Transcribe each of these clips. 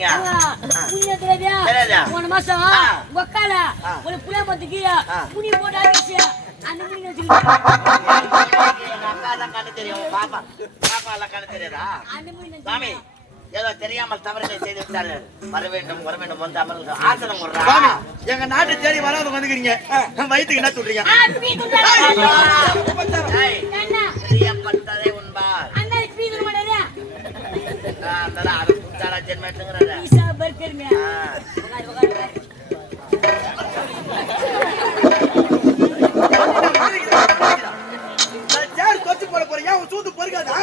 போறீங்க? போன மாசம் ஒக்கால ஒரு புளிய பத்துக்கு புனி போட்டு ஆகிடுச்சு. அந்த புனி கண்ணு தெரியும். பாப்பா எல்லாம் கண்ணு தெரியாதா? சாமி ஏதோ தெரியாமல் தவறுகளை செய்து விட்டார்கள். வர வேண்டும் வந்து அமர்ந்து ஆசனம் போடுறாங்க. எங்க நாட்டு தேடி வராத வந்துக்கிறீங்க. வயிற்றுக்கு என்ன சொல்றீங்க? பிரியப்பட்டதை உண்பார். கொச்சு போட போறீங்க. சூத்து பொறுக்காதா?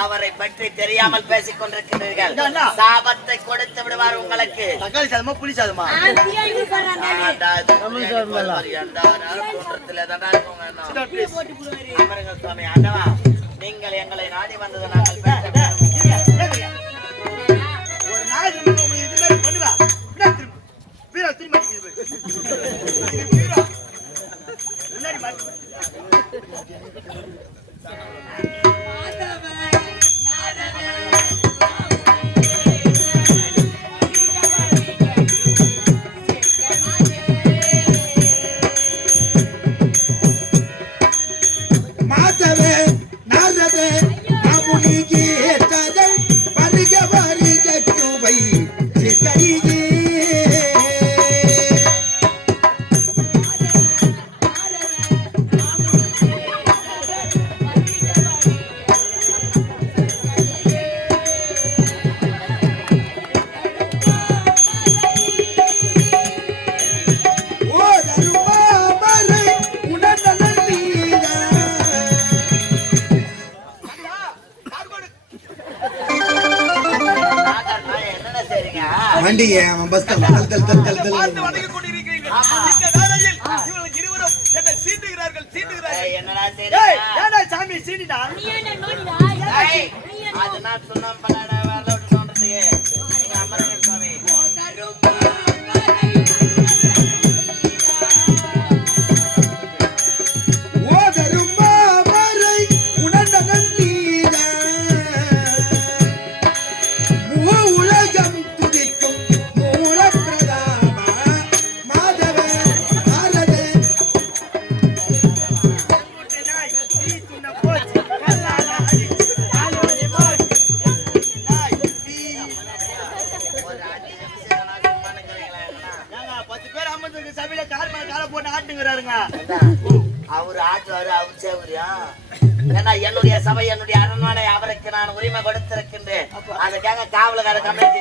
அவரை பற்றி தெரியாமல் பேசிக் கொண்டிருக்கிறீர்கள். சாபத்தை கொடுத்து விடுவார் உங்களுக்கு. தக்காளி சாதமா புளி சாதமா? நீங்கள் எங்களை நாடி வந்தது நாங்கள் ஒரு நாள் பண்ணுவா. அவரு ஆட்டுவாரு அவச்சேவரியா. ஏன்னா என்னுடைய சபை என்னுடைய அரண்மனை அவருக்கு நான் உரிமை கொடுத்திருக்கின்றேன். அதுக்காக காவலுக்கார கமிட்டி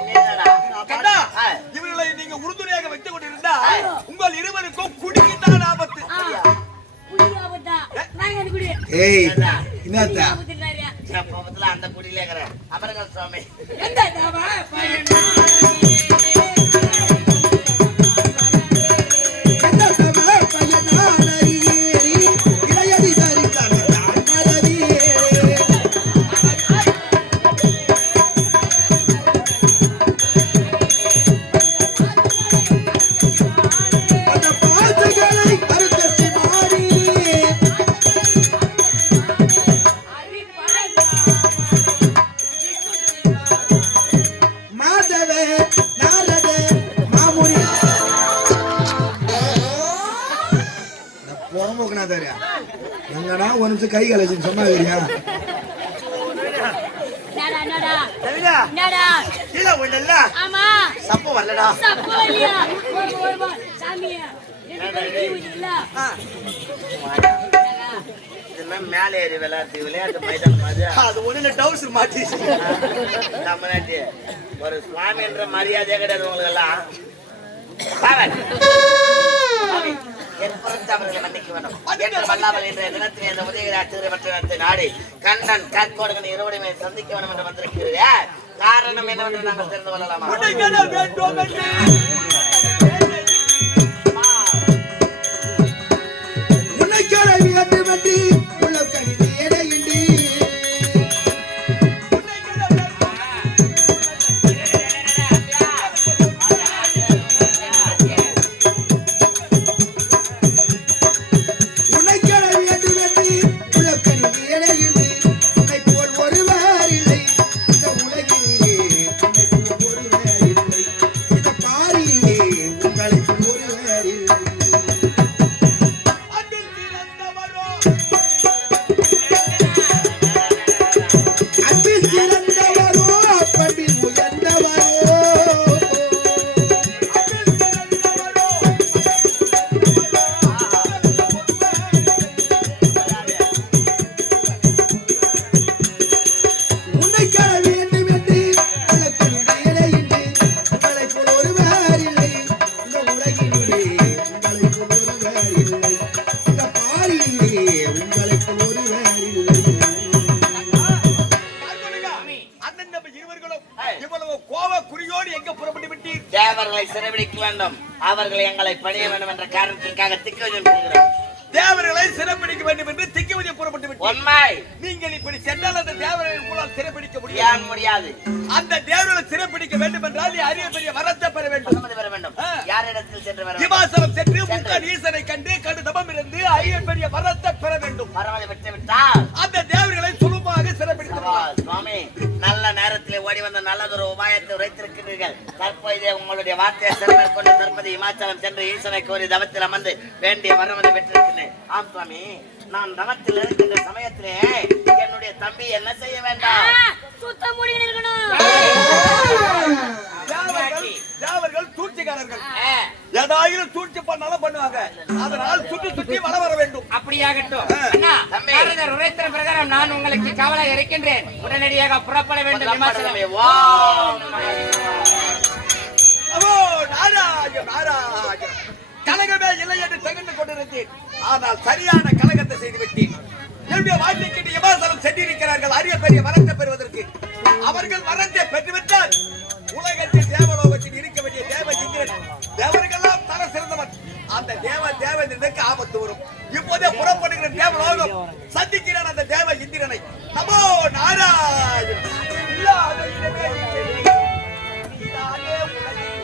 இவர்களை நீங்க உறுதுணையாக வைத்துக் கொண்டிருந்தா உங்கள் இருவருக்கும் குடிதான் ஆபத்து. அந்த குடியில இருக்கிற அமரங்கள் சுவாமி கை கலைச்சு சொன்னா மேலே ஏறி விளையாட்டு மைதானம் மாதிரி அது ஒண்ணு டவுஸ் மாட்டி தமிழ்நாட்டு ஒரு சுவாமி என்ற மரியாதையே கிடையாது உங்களுக்கு எல்லாம். நாடி கண்ணன் காட்கோடுகள் இருவருமே சந்திக்க வேண்டும் என்று வந்திருக்கிறேன். காரணம் என்னவென்று நாங்கள் தெரிந்து கொள்ளலாமா? தேவர்களை சிறைபிடிக்க வேண்டும், அவர்களை எங்களை பணிய வேண்டும் என்ற காரணத்திற்காக திக்கவஜம் செய்கிறோம். தேவர்களை சிறைப்பிடிக்க வேண்டும் என்று திக்கவஜம் புறப்பட்டு விட்டீர்கள். உண்மை. நீங்கள் இப்படி சென்றால் அந்த தேவர்களை உங்களால் சிறைப்பிடிக்க முடியாது. அந்த தேவர்களை சிறைப்பிடிக்க வேண்டும் என்றால் நீ அரிய பெரிய வரத்தை பெற வேண்டும். பெற வேண்டும். யாரிடத்தில் சென்று வர வேண்டும்? இமாசலம் சென்று முக்கன் ஈசனை கண்டு தபம் இருந்து அரிய பெரிய வரத்தை பெற வேண்டும். வரவதை பெற்று விட்டால் அந்த தேவர்களை சுலபமாக சிறைப்பிடித்து சுவாமி, நல்ல நேரத்தில் ஓடி வந்த நல்லதொரு உபாயத்தை உரைத்திருக்கிறீர்கள். தற்போது உங்களுடைய வார்த்தையை சிறமேற் கொண்டு தற்போது இமாச்சலம் சென்று ஈசனை கோரி தவத்தில் அமர்ந்து வேண்டிய வரவதை பெற்றிருக்கிறேன். ஆம் சுவாமி, நான் தவத்தில் இருக்கின்ற சமயத்திலே என்னுடைய தம்பி என்ன செய்ய வேண்டாம்? சுத்தம் முடிவு இருக்கணும். தேவர்கள் சூழ்ச்சிக்காரர்கள், ஏதாயிரம் சூழ்ச்சி பண்ணாலும் பண்ணுவாங்க. அதனால் சுற்றி சுற்றி வள வர வேண்டும். அப்படியாகட்டும். அண்ணா, நாரதர் உரைத்த பிரகாரம் நான் உங்களுக்கு காவலாக இருக்கின்றேன். உடனடியாக புறப்பட வேண்டும். இமாச்சலம். கலகமே இல்லை என்று தகுந்து கொண்டிருந்தேன். ஆனால் சரியான கலகத்தை செய்து விட்டேன். என்னுடைய வாழ்க்கைக்கு இமாசலம் சென்றிருக்கிறார்கள் அரிய பெரிய வரத்தை பெறுவதற்கு. அவர்கள் வரத்தை பெற்றுவிட்டால் உலகத்தில் தேவலோகத்தில் இருக்க வேண்டிய தேவ இந்திரன், தேவர்களெல்லாம் தர சிறந்தவன், அந்த தேவேந்திரனுக்கு ஆபத்து வரும். இப்போதே புறப்படுகிற தேவலோகம் சந்திக்கிறான் அந்த தேவ இந்திரனை. நமோ நாராயண. இல்லாத இடமே இல்லை. நீதானே உலகில்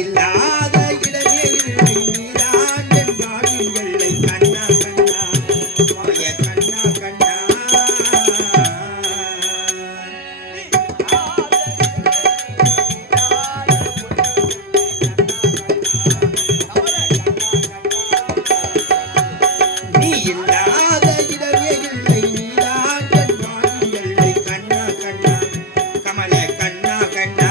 இல்லாத இடமே இல்லை, நீதான் என் வாழ்வில் வெள்ளை. கண்ணா கண்ணா மாய கண்ணா கண்ணா. நீ இல்லாத இடமே இல்லை, நீதான் என் வாழ்வில் வெள்ளை. கண்ணா கண்ணா கமல கண்ணா கண்ணா.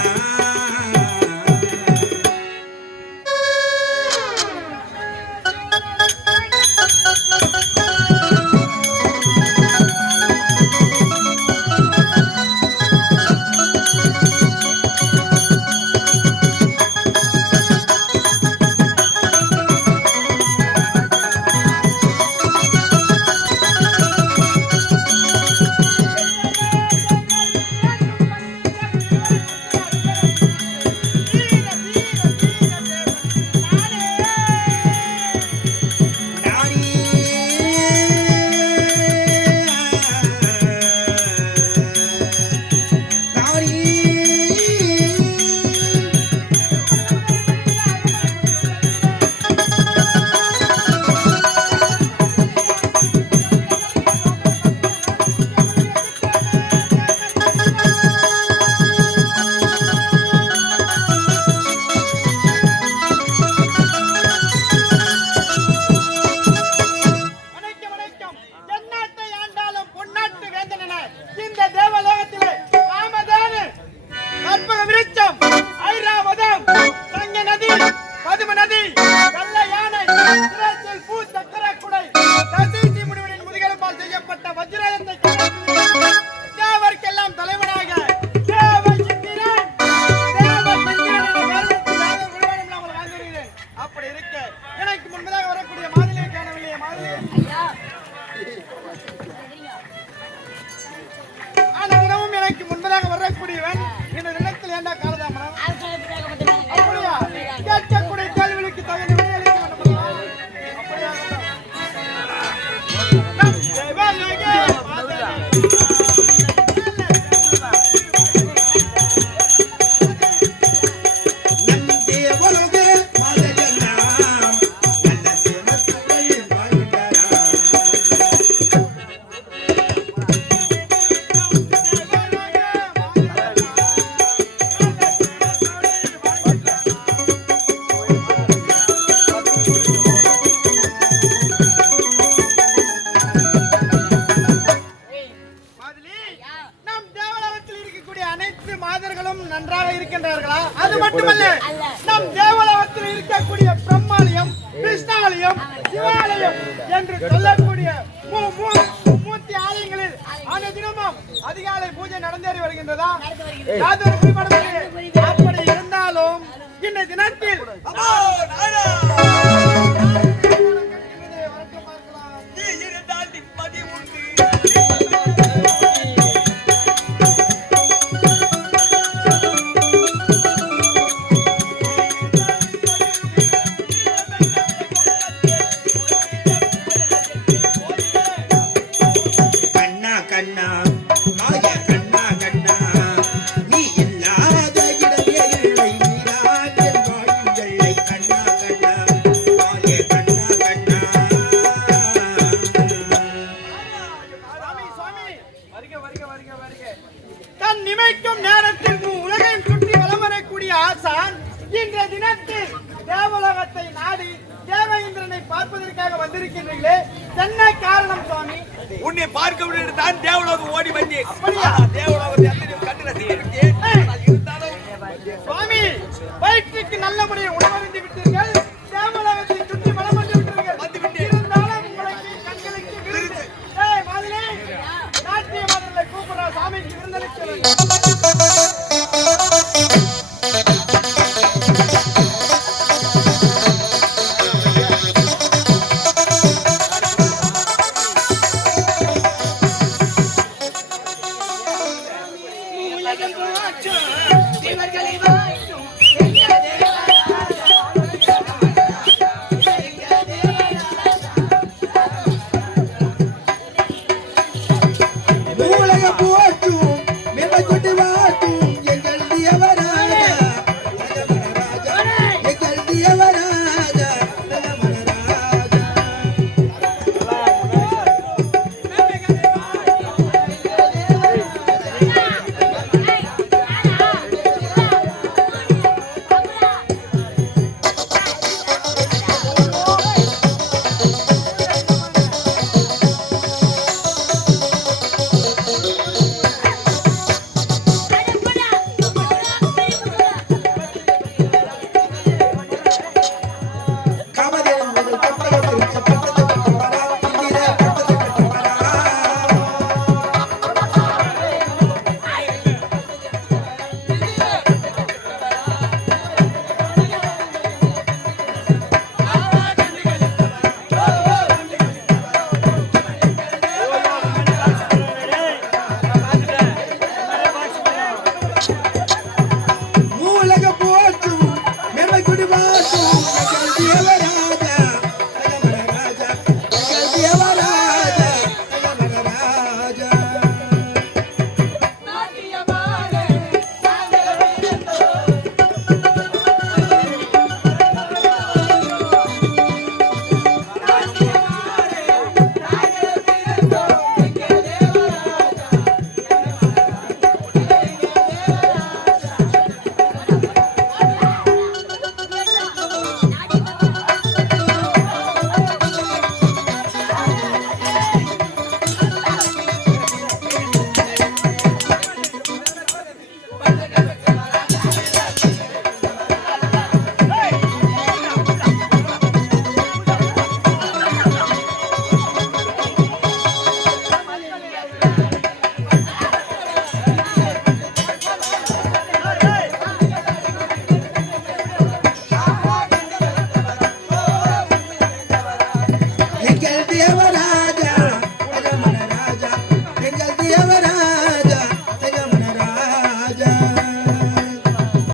அதிகாலை பூஜை நடந்தேறி வருகின்றதா? அப்படி இருந்தாலும் இந்த தினத்தில் இருந்தால் நிம்மதி உண்டு. பார்ப்பதற்காக வந்திருக்கின்றீர்களே என்ன காரணம் சுவாமி? உன்னை பார்க்க விட்டு தான் தேவலோகம் ஓடி வந்தேன். தேவலோகத்தை கண்டு ரசித்து விட்டேன். இருந்தாலும் சுவாமி வயிற்றுக்கு நல்ல முறையை உணவருந்து